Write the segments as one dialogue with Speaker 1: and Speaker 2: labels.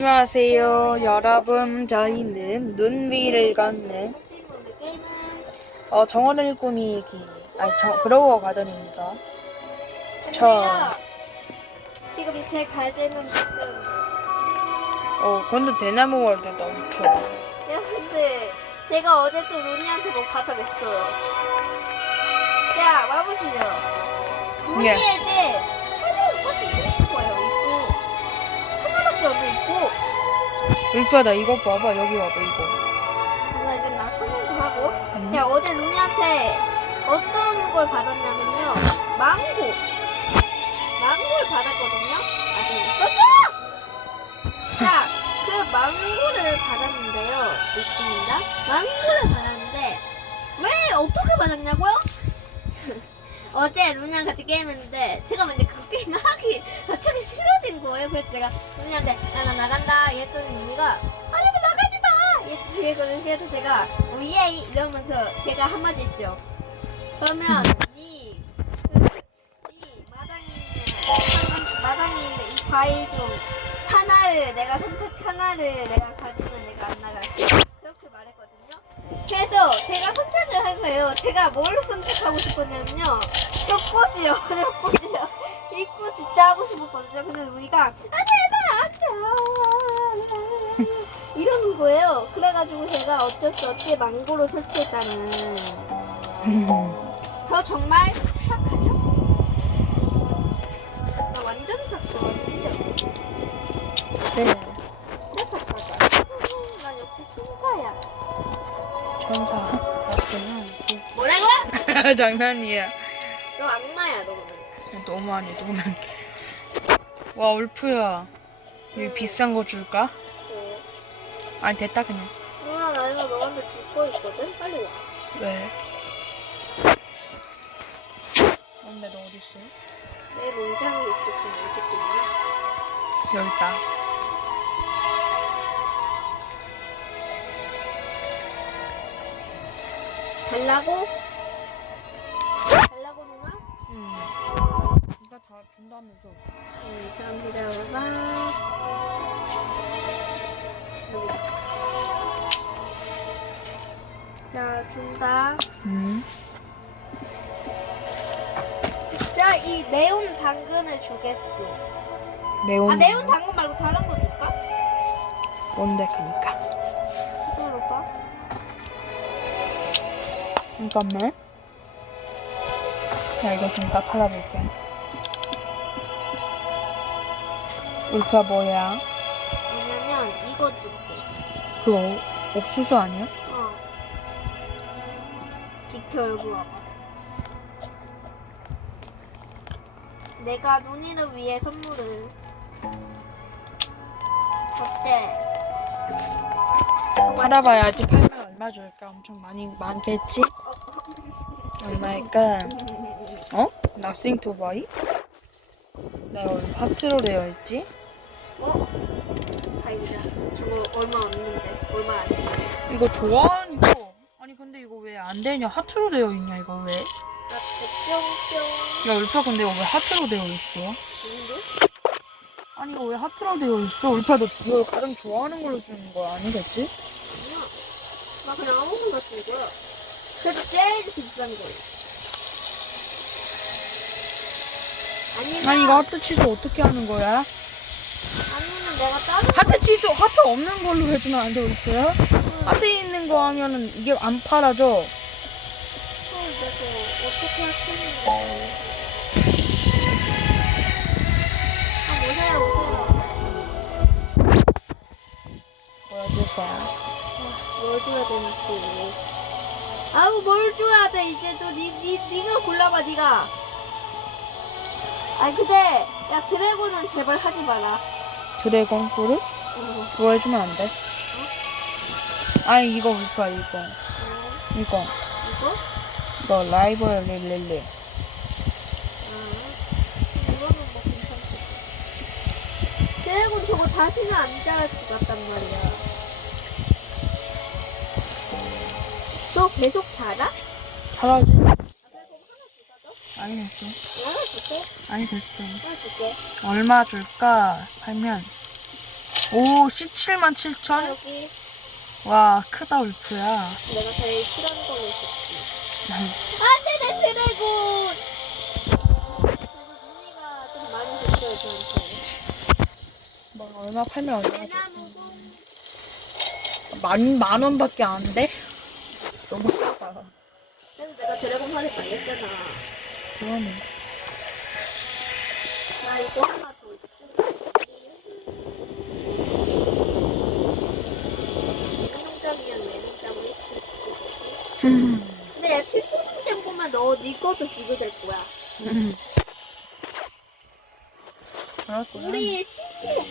Speaker 1: 안녕하세요, 여러분. 저희는 눈 위를 걷는 어, 정원을 꾸미기 아니 정, 그로워 가든입니다. 저
Speaker 2: 지금 제갈 때는 지금
Speaker 1: 어, 근데 대나무 월드 너무 좋아.
Speaker 2: 여러분들 제가 어제 또 루니한테 뭐 갖다 냈어요. 자 와보시죠.
Speaker 1: 예.
Speaker 2: 루니한
Speaker 1: 울프야, 나 이거 봐봐. 여기 와봐, 이거.
Speaker 2: 누가 이제 나 설명도 하고
Speaker 1: 음.
Speaker 2: 제가 어제 루니한테 어떤 걸 받았냐면요 망고 망고를 받았거든요 아직 못 봤어 자그 망고를 받았는데요 있습니다 망고를 받았는데 왜 어떻게 받았냐고요? 어제 루니랑 같이 게임했는데 제가 먼저 그 게임 하기 갑자기 싫어진 거예요. 그래서 제가 루니한테 야 나 나간다. 이랬더니 루니가 아니 왜 나가지 마. 이랬거든요. 그래서 제가 어, 예. 이러면서 제가 한마디 했죠 그러면 이, 그, 이 마당에 있는 마당에 있는 이 과일 중 하나를 내가 선택 하나를 내가 가지면 내가 안 나갈게. 그렇게 말했거든요. 그래서 제가 선택을 한 거예요. 제가 뭘 선택하고 싶었냐면요. 벚꽃이요. 벚꽃이요. 이 꽃 진짜 하고 싶었거든요. 근데 우리가 아 제발 안돼 이러는 거예요. 그래가지고 제가 어쩔 수 없이 망고로 설치했다는. 저 정말 샥하죠? 나 완전 완전
Speaker 1: 네,
Speaker 2: 진짜 착하다 난 역시 천사야
Speaker 1: 천사. 맞지만.
Speaker 2: 뭐라고?
Speaker 1: 장난이야.
Speaker 2: 너 악마야 너는
Speaker 1: 너무하네, 너는. 와, 울프야. 여기 비싼 거 줄까?
Speaker 2: 어.
Speaker 1: 아니, 됐다, 그냥.
Speaker 2: 누나 나 이거 너한테 줄 거 있거든? 빨리 와
Speaker 1: 왜? 근데 너 어딨어?
Speaker 2: 내 농장에 있지 지금 어쨌든요
Speaker 1: 여기 있다.
Speaker 2: 달라고? 달라고 누나?
Speaker 1: 응. 네가 다 준다면서.
Speaker 2: 네 그럼 기다려봐 여기 자 준다
Speaker 1: 응.
Speaker 2: 자 이 네온 당근을 주겠소
Speaker 1: 네온.
Speaker 2: 아 네온 당근 말고 다른 거 줄까?
Speaker 1: 뭔데, 그니까. 잠깐만. 자, 이거 좀 다 팔아볼게. 울프야, 뭐야?
Speaker 2: 왜냐면 이거 줄게
Speaker 1: 그거 옥수수 아니야?
Speaker 2: 어 비켜 여기 와봐 내가 눈이를 위해 선물을 어때?
Speaker 1: 팔아봐야지. 팔면 얼마 줄까? 엄청 많이, 많겠지? 얼마일까? 어? Nothing to buy? 내가 오늘 되어 있지?
Speaker 2: 어? 다행이다 저거 얼마 없는데 얼마 안 돼.
Speaker 1: 이거 좋아하는 이거. 아니 근데 이거 왜 안 되냐? 하트로 되어 있냐 이거 왜?
Speaker 2: 아, 뿅뿅
Speaker 1: 야 울파 근데 이거 왜 하트로 되어 있어?
Speaker 2: 좋은데?
Speaker 1: 아니 이거 왜 하트로 되어 있어? 울파 너 이거 가장 좋아하는 걸로 주는 거 아니겠지?
Speaker 2: 아니야 나 그냥 아무거나 줄 거야 그래도 제일 비싼 거 아니면
Speaker 1: 아니 이거 하트 취소 어떻게 하는 거야?
Speaker 2: 아니면 내가 다른
Speaker 1: 하트 취소 하트 없는 걸로 해주면 안돼 울파야? 하트 있는 거 하면은 이게 안 팔아져.
Speaker 2: 걸 내가 어떻게 할 텐데 아 오세요 오세요
Speaker 1: 뭐야 줄 거야?
Speaker 2: 뭘 줘야 되는지 아우 뭘 줘야 돼? 이제 또 니 니, 니가 골라봐 니가. 아니 근데 야 드래곤은 제발 하지 마라.
Speaker 1: 드래곤 꿀을?
Speaker 2: 어,
Speaker 1: 그거 해주면 안 돼? 아니 이거 울파 이거.
Speaker 2: 어,
Speaker 1: 이거.
Speaker 2: 이거?
Speaker 1: 이거 라이벌 릴릴리
Speaker 2: 아, 이거는 뭐 괜찮지. 드래곤 저거 다시는 안 자랄 것 같단 말이야 너 계속 자라?
Speaker 1: 잘하지?
Speaker 2: 아?
Speaker 1: 아니 됐어
Speaker 2: 하나 줄게
Speaker 1: 아니 됐어
Speaker 2: 하나 줄게
Speaker 1: 얼마 줄까? 팔면 오 17만
Speaker 2: 자,
Speaker 1: 7천?
Speaker 2: 여기
Speaker 1: 와 크다 울프야
Speaker 2: 내가 제일 싫어하는 걸로 있었지.
Speaker 1: 난
Speaker 2: 안돼 내 드래곤. 눈이가 좀 많이 됐어요 저한테.
Speaker 1: 뭐 얼마 팔면 얼마
Speaker 2: 대나무고
Speaker 1: 만, 만 원밖에 안 돼? 너무 싸다
Speaker 2: 그래서 내가 드래곤 화를 말렸잖아.
Speaker 1: 그러네
Speaker 2: 나 이거 하나 더. 근데 야 친구 농장 보면 너네 것도 비교될 거야.
Speaker 1: 그럴 거야
Speaker 2: 우리 친구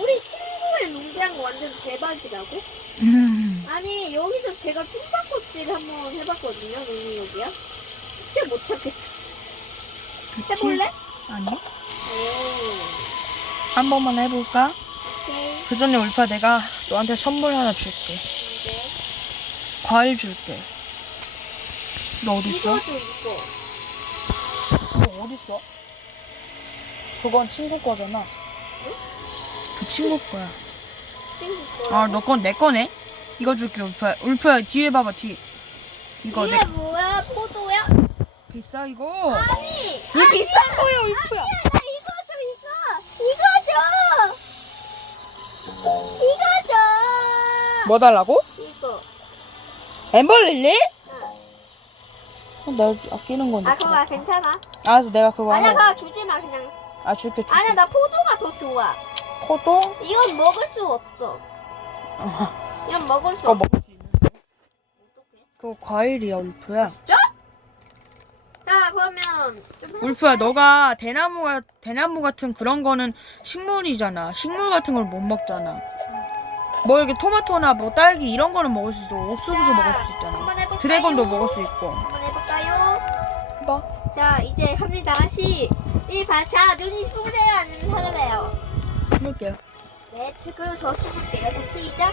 Speaker 2: 우리 친구의 농장 완전 대박이라고?
Speaker 1: 음.
Speaker 2: 아니 여기서 제가 숨바꼭질 한번 해봤거든요 너무 여기야. 진짜 못 찾겠어.
Speaker 1: 그치?
Speaker 2: 해볼래?
Speaker 1: 아니.
Speaker 2: 오.
Speaker 1: 한 번만 해볼까?
Speaker 2: 오케이.
Speaker 1: 그 전에 울프야 내가 너한테 선물 하나 줄게.
Speaker 2: 이제
Speaker 1: 과일 줄게. 너 어딨어?
Speaker 2: 이거 줘 이거.
Speaker 1: 너 어딨어? 그건 친구 거잖아. 그 친구 거야.
Speaker 2: 친구
Speaker 1: 거아너 건 내 거네? 이거 줄게 울프야. 울프야 뒤에 봐봐 뒤. 이거 내
Speaker 2: 이게 뭐야? 포도야?
Speaker 1: 비싸 이거?
Speaker 2: 아니
Speaker 1: 이거 비싼 거야 울프야?
Speaker 2: 나 이거 줘 이거. 이거 줘. 이거 줘.
Speaker 1: 뭐 달라고?
Speaker 2: 이거.
Speaker 1: 엠벌릴리?
Speaker 2: 응.
Speaker 1: 나 아끼는 건데
Speaker 2: 아 그거 괜찮아.
Speaker 1: 알았어 내가 그거
Speaker 2: 아니야
Speaker 1: 하나
Speaker 2: 그거 주지 마 그냥.
Speaker 1: 아 줄게 줄게.
Speaker 2: 아니야 나 포도가 더 좋아.
Speaker 1: 포도?
Speaker 2: 이건 먹을 수 없어 이건 먹을 수
Speaker 1: 그거
Speaker 2: 없어
Speaker 1: 먹을 수 있는데.
Speaker 2: 어떡해?
Speaker 1: 그거 과일이야 울프야.
Speaker 2: 진짜? 자 그러면 좀?
Speaker 1: 울프야 너가 대나무가 대나무 같은 그런 거는 식물이잖아. 식물 같은 걸 못 먹잖아. 뭐 이렇게 토마토나 뭐 딸기 이런 거는 먹을 수 있어. 옥수수도
Speaker 2: 자,
Speaker 1: 먹을 수
Speaker 2: 한번
Speaker 1: 있잖아.
Speaker 2: 해볼까요?
Speaker 1: 드래곤도 먹을 수 있고.
Speaker 2: 한번 해볼까요?
Speaker 1: 뭐?
Speaker 2: 자 이제 합니다. 시. 1발 자 눈이 숨으래요? 아니면 살아래요?
Speaker 1: 해볼게요.
Speaker 2: 네 지금 더 숨을게요. 자 시작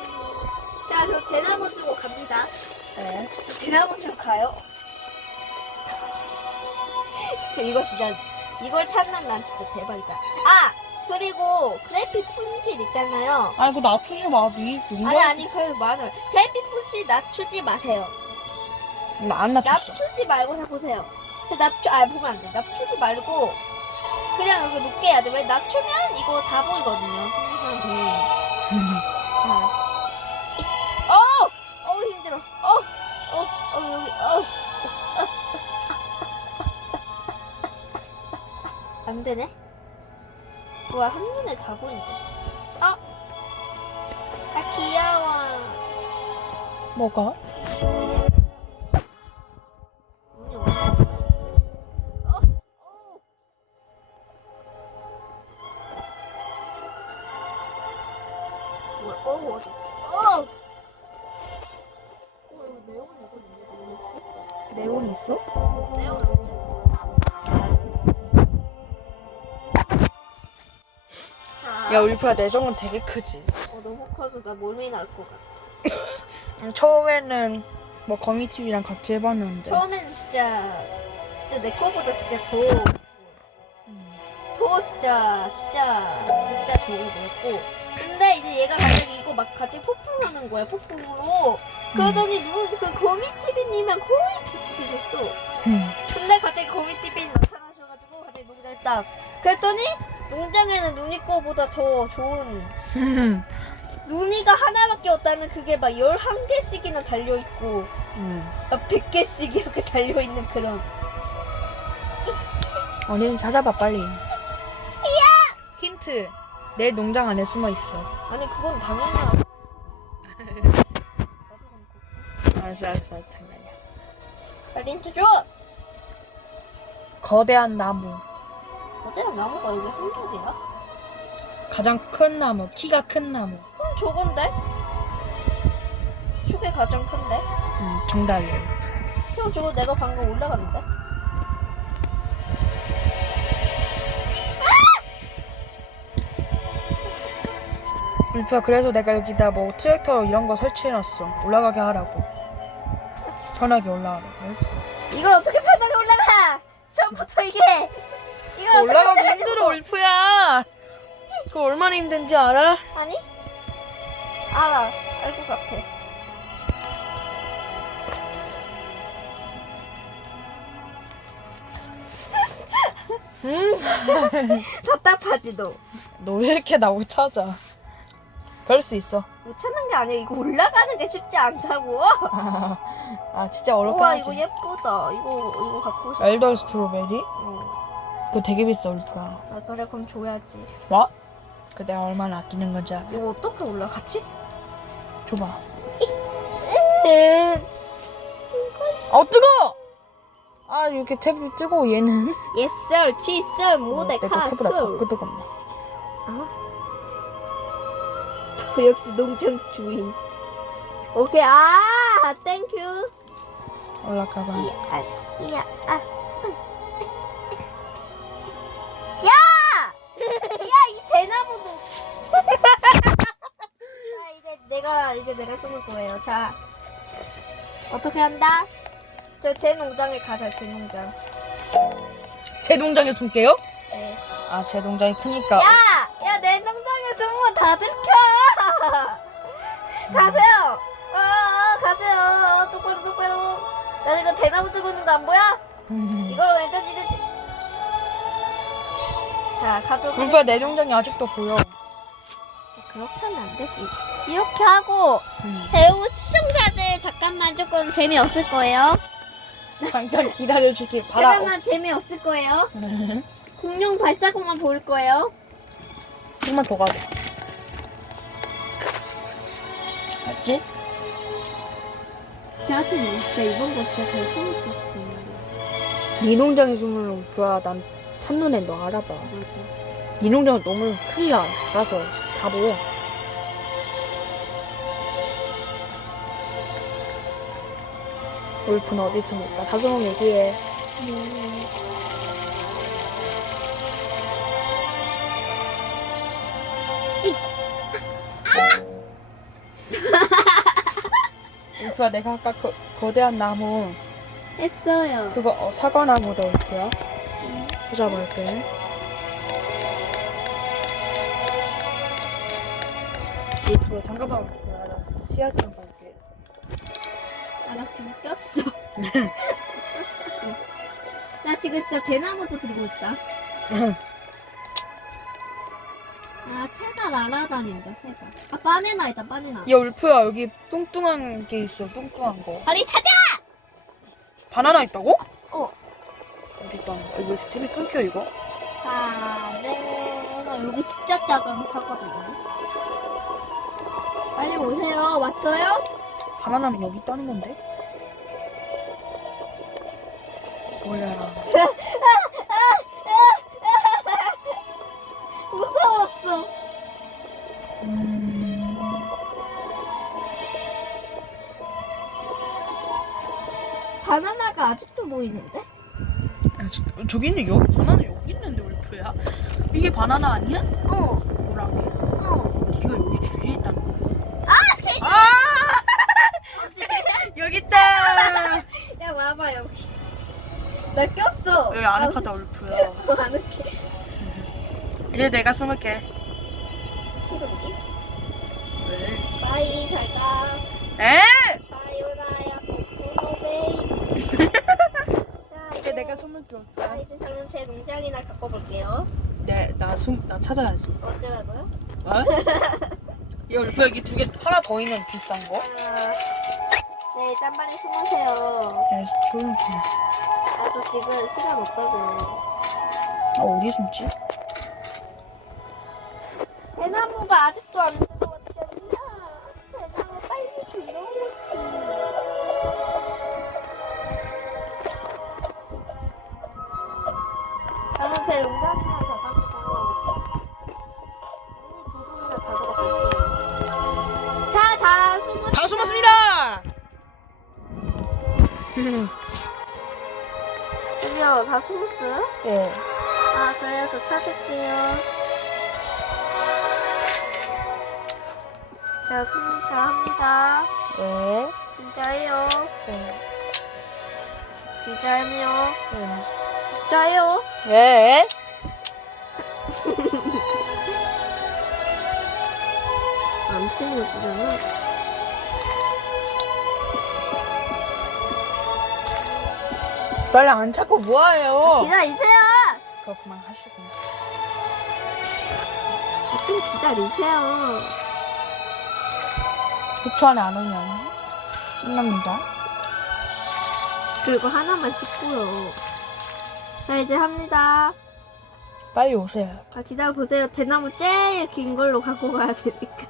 Speaker 2: 주고 가요. 이거 진짜 이걸 찾는 난 진짜 대박이다. 아 그리고 그래픽 품질 있잖아요.
Speaker 1: 아 이거 낮추지 마네 농구
Speaker 2: 아니 아니 그래도 많아요. 그래픽 품질 낮추지 마세요.
Speaker 1: 안 낮췄어
Speaker 2: 낮추지 말고 해보세요. 그 낮추 아 보면 안 돼. 낮추지 말고 그냥 이거 높게 해야 돼. 왜 낮추면 이거 다 보이거든요. 아. 여기 어! 안 되네. 와 한눈에 다 보인다 진짜. 어! 아 귀여워.
Speaker 1: 뭐가? 야 울프야 내정은 되게 크지
Speaker 2: 어, 너무 커서 나 몸이 날 것 같아.
Speaker 1: 음, 처음에는 뭐 거미TV랑 같이 해봤는데
Speaker 2: 처음에는 진짜 진짜 내 거보다 진짜 더
Speaker 1: 음.
Speaker 2: 더 진짜 진짜 진짜 좋은 거였고 근데 이제 얘가 갑자기 이거 막 같이 폭풍하는 거야 폭풍으로 그러더니 누구 그 거미 TV님이랑 거의 비슷해졌어
Speaker 1: 음.
Speaker 2: 근데 갑자기 거미 TV 나타나셔가지고 갑자기 농장을 딱 그랬더니 농장에는 누니 거보다 더 좋은 누니가 하나밖에 없다는 그게 막 11개씩이나 달려있고
Speaker 1: 음.
Speaker 2: 막 100개씩 이렇게 달려있는 그런.
Speaker 1: 언니는 찾아봐 빨리. 힌트. 내 농장 안에 숨어 있어.
Speaker 2: 아니 그건 당연히
Speaker 1: 알았어 알았어 알았어, 장난이야.
Speaker 2: 빨리 힌트 줘!
Speaker 1: 거대한 나무
Speaker 2: 어제랑 나무가 여기 한 개야?
Speaker 1: 가장 큰 나무 키가 큰 나무
Speaker 2: 헐 저건데? 저게 가장 큰데?
Speaker 1: 음, 정답이에요.
Speaker 2: 형 저거 내가 방금 올라갔는데?
Speaker 1: 울프야 그래서 내가 여기다 뭐 트랙터 이런 거 설치해놨어. 올라가게 하라고. 편하게 올라가라고 했어.
Speaker 2: 이걸 어떻게 편하게 올라가? 처음부터 이게 어떻게
Speaker 1: 올라가기 힘들어 울프야. 그거 얼마나 힘든지 알아?
Speaker 2: 아니? 알아 알 것 같아
Speaker 1: 음.
Speaker 2: 답답하지 너?
Speaker 1: 너 왜 이렇게 나오고 찾아? 그럴 수 있어.
Speaker 2: 못 찾는 게 아니야 이거 올라가는 게 쉽지 않다고
Speaker 1: 아 진짜 어렵긴
Speaker 2: 우와
Speaker 1: 하지.
Speaker 2: 이거 예쁘다 이거 이거 갖고 싶어
Speaker 1: 엘더 스트로베리?
Speaker 2: 응.
Speaker 1: 그거 되게 비싸 울프야.
Speaker 2: 아 그래 그럼 줘야지
Speaker 1: 뭐? 그 내가 얼마나 아끼는 건지 알아?
Speaker 2: 이거 어떻게 올라가지?
Speaker 1: 줘봐. 아 뜨거! 아 이렇게 탭이 뜨고 얘는
Speaker 2: 치썰 모데
Speaker 1: 내거 탭보다 더
Speaker 2: 카술
Speaker 1: 뜨겁네.
Speaker 2: 저 역시 농장 주인 오케이 아 땡큐
Speaker 1: 올라가봐.
Speaker 2: 이야 아, 이야 아. 내가 이제 내가 쏘는 거예요. 자, 어떻게 한다? 저 제 농장에 가자. 제 농장.
Speaker 1: 제 농장에 숨게요?
Speaker 2: 네.
Speaker 1: 아 제 농장이 크니까.
Speaker 2: 야, 야, 내 농장에 숨으면 다 들켜. 가세요. 어, 어, 가세요. 어, 똑바로 똑바로. 나 이거 대나무 뜨고 있는 거 안 보여?
Speaker 1: 음.
Speaker 2: 이걸로 일단 이제. 자, 가도록
Speaker 1: 울프야 내 농장이 아직도 보여.
Speaker 2: 그렇게 하면 안 되지. 이렇게 하고
Speaker 1: 음.
Speaker 2: 배우 시청자들 잠깐만 조금 재미없을 거예요.
Speaker 1: 잠깐 기다려주길 바라.
Speaker 2: 잠깐만 재미없을 거예요. 공룡 발자국만 보일 거예요.
Speaker 1: 조금만 더 가자. 맞지?
Speaker 2: 진짜 하필 진짜 이번 거 진짜 제일 숨고 싶은데.
Speaker 1: 네 농장에 숨으면 울프야 난 한눈에 너 알아봐.
Speaker 2: 맞아.
Speaker 1: 네 농장은 너무 크기가 작아서 다 보여. 울프는 어디 있습니까? 다솜은 여기에.
Speaker 2: 음.
Speaker 1: 울프야 내가 아까 그 거대한 나무
Speaker 2: 했어요.
Speaker 1: 그거 어, 사과나무다 울프야. 찾아볼게. 울프야 잠깐만 씨앗 좀 볼게.
Speaker 2: 아, 나 지금 꼈어. 나 지금 진짜 대나무도 들고 있다. 아, 새가 날아다닌다, 새가. 아, 바나나 있다, 바나나.
Speaker 1: 야 울프야 여기 뚱뚱한 게 있어 뚱뚱한 거.
Speaker 2: 빨리 찾아!
Speaker 1: 바나나 있다고?
Speaker 2: 어.
Speaker 1: 어디 있다. 아, 왜 이렇게 탭이 끊겨 이거?
Speaker 2: 아, 네. 나 여기 진짜 작은 사과도 있네. 빨리 오세요. 왔어요?
Speaker 1: 바나나면 여기 있다는 건데? 뭐야?
Speaker 2: 무서웠어.
Speaker 1: 음...
Speaker 2: 바나나가 아직도 보이는데?
Speaker 1: 야, 저, 저기 있네 여기 바나나 여기 있는데 울프야? 이게 바나나 아니야?
Speaker 2: 어,
Speaker 1: 뭐라게?
Speaker 2: 어.
Speaker 1: 네가 여기 주위에 있다는 거?
Speaker 2: 아, 괜히.
Speaker 1: 아! 여기 있다.
Speaker 2: 야, 와봐, 여기. 나 꼈어.
Speaker 1: 여기 아늑하다 울프야.
Speaker 2: 어, 아늑해.
Speaker 1: 이제 내가 숨을게.
Speaker 2: 키도기?
Speaker 1: 왜?
Speaker 2: 바이, 잘 가.
Speaker 1: 에?
Speaker 2: 바이오나야, 코코노베이. 자,
Speaker 1: 이제 내가 숨을 게
Speaker 2: 자,
Speaker 1: 울프야.
Speaker 2: 이제 저는 제 농장이나 갖고 볼게요.
Speaker 1: 네 나숨나 찾아야지.
Speaker 2: 어쩌라고요?
Speaker 1: 뭐? 야 울프야 여기 두 개 하나 더 있는 비싼 거?
Speaker 2: 아, 네, 빨리 숨으세요.
Speaker 1: 야 조용히. 좀.
Speaker 2: 지금 시간 없다고.
Speaker 1: 아 어디 숨지?
Speaker 2: 대나무가 아직도 안 숨었어요?
Speaker 1: 예.
Speaker 2: 아 그래요 저 찾을게요 제가 숨 잘합니다
Speaker 1: 예.
Speaker 2: 진짜예요
Speaker 1: 예.
Speaker 2: 진짜예요 진짜예요
Speaker 1: 예.
Speaker 2: 안 틀려주잖아
Speaker 1: 빨리 안 찾고 뭐해요?
Speaker 2: 기다리세요
Speaker 1: 그거 그만 하시고.
Speaker 2: 좀 기다리세요
Speaker 1: 5초 안에 안 오면 끝납니다.
Speaker 2: 그리고 하나만 찍고요 자 이제 합니다
Speaker 1: 빨리 오세요.
Speaker 2: 아 기다려 보세요 대나무 제일 긴 걸로 갖고 가야 되니까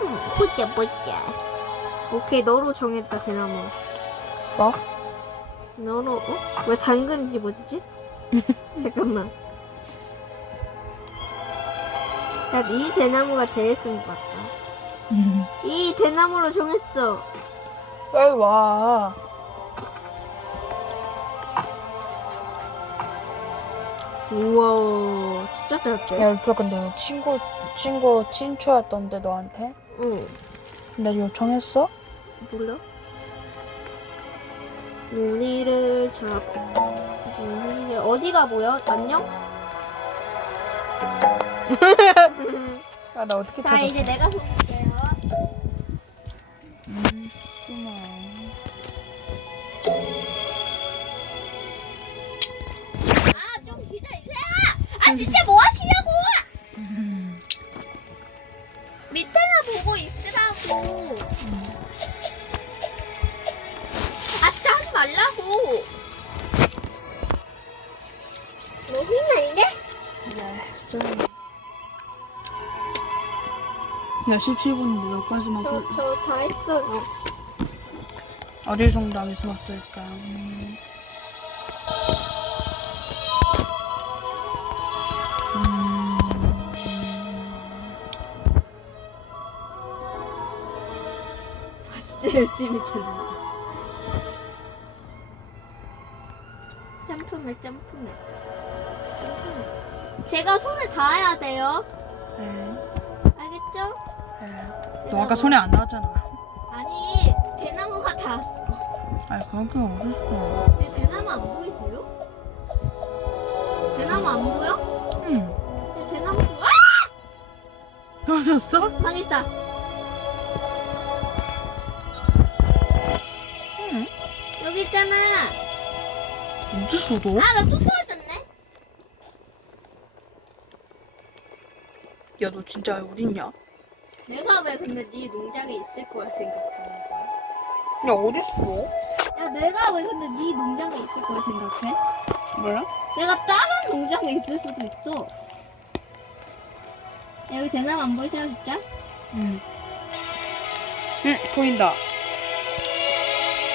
Speaker 2: 음, 볼게 볼게 오케이 너로 정했다 대나무
Speaker 1: 뭐?
Speaker 2: 너로 어? 왜 당근 집어주지? 잠깐만 야, 이 대나무가 제일 큰 것 같다 이 대나무로 정했어
Speaker 1: 빨리 와.
Speaker 2: 우와 진짜 짧게
Speaker 1: 야, 일표 근데 친구 친구 친추였던데 너한테?
Speaker 2: 응
Speaker 1: 근데 요청했어?
Speaker 2: 몰라 무늬를 잡고 무늬를 어디가 보여? 안녕?
Speaker 1: 아, 나 어떻게
Speaker 2: 자
Speaker 1: 찾았어?
Speaker 2: 이제 내가
Speaker 1: 음, 숨어.
Speaker 2: 아 좀 기다리세요 아 진짜 뭐하
Speaker 1: 야, 17분인데 여기까지만
Speaker 2: 저
Speaker 1: 써.
Speaker 2: 저다 했어요
Speaker 1: 어딜 정답이 숨었을까? 음.
Speaker 2: 아 진짜 열심히 찾는다 점프맨 점프맨 점프맨 제가 손을 닿아야 돼요?
Speaker 1: 네. 너 아까 손에 안 닿았잖아.
Speaker 2: 아니 대나무가 닿았어
Speaker 1: 아니, 그런 게 어딨어.
Speaker 2: 내 대나무 안 보이세요? 대나무 안 보여?
Speaker 1: 응.
Speaker 2: 내 대나무 보- 아!
Speaker 1: 떨어졌어?
Speaker 2: 망했다
Speaker 1: 응.
Speaker 2: 여기 있잖아
Speaker 1: 어딨어, 너?
Speaker 2: 아나 또 떨어졌네
Speaker 1: 야, 너 진짜 어딨냐?
Speaker 2: 내가 왜 근데 네 농장에 있을 거야 생각하는 거야?
Speaker 1: 야, 어딨어?
Speaker 2: 야 내가 왜 근데 네 농장에 있을 거야 생각해?
Speaker 1: 몰라?
Speaker 2: 내가 다른 농장에 있을 수도 있어. 야, 여기 대나무 안 보이세요, 진짜?
Speaker 1: 응. 응, 보인다.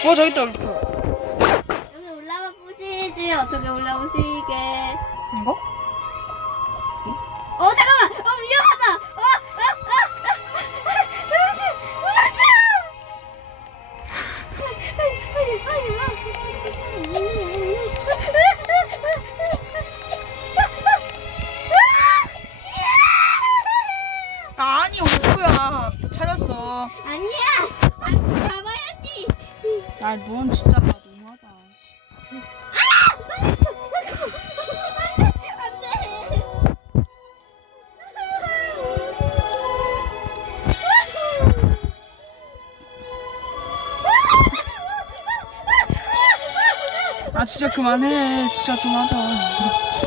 Speaker 1: 어, 저기 있다.
Speaker 2: 여기 올라와 보시지. 어떻게 올라오시게.
Speaker 1: 이거? 아니야!
Speaker 2: 아, 잡아야지!
Speaker 1: 아, 넌 진짜 너무하다.
Speaker 2: 안 돼!
Speaker 1: 아, 진짜 그만해. 진짜 좀 하자.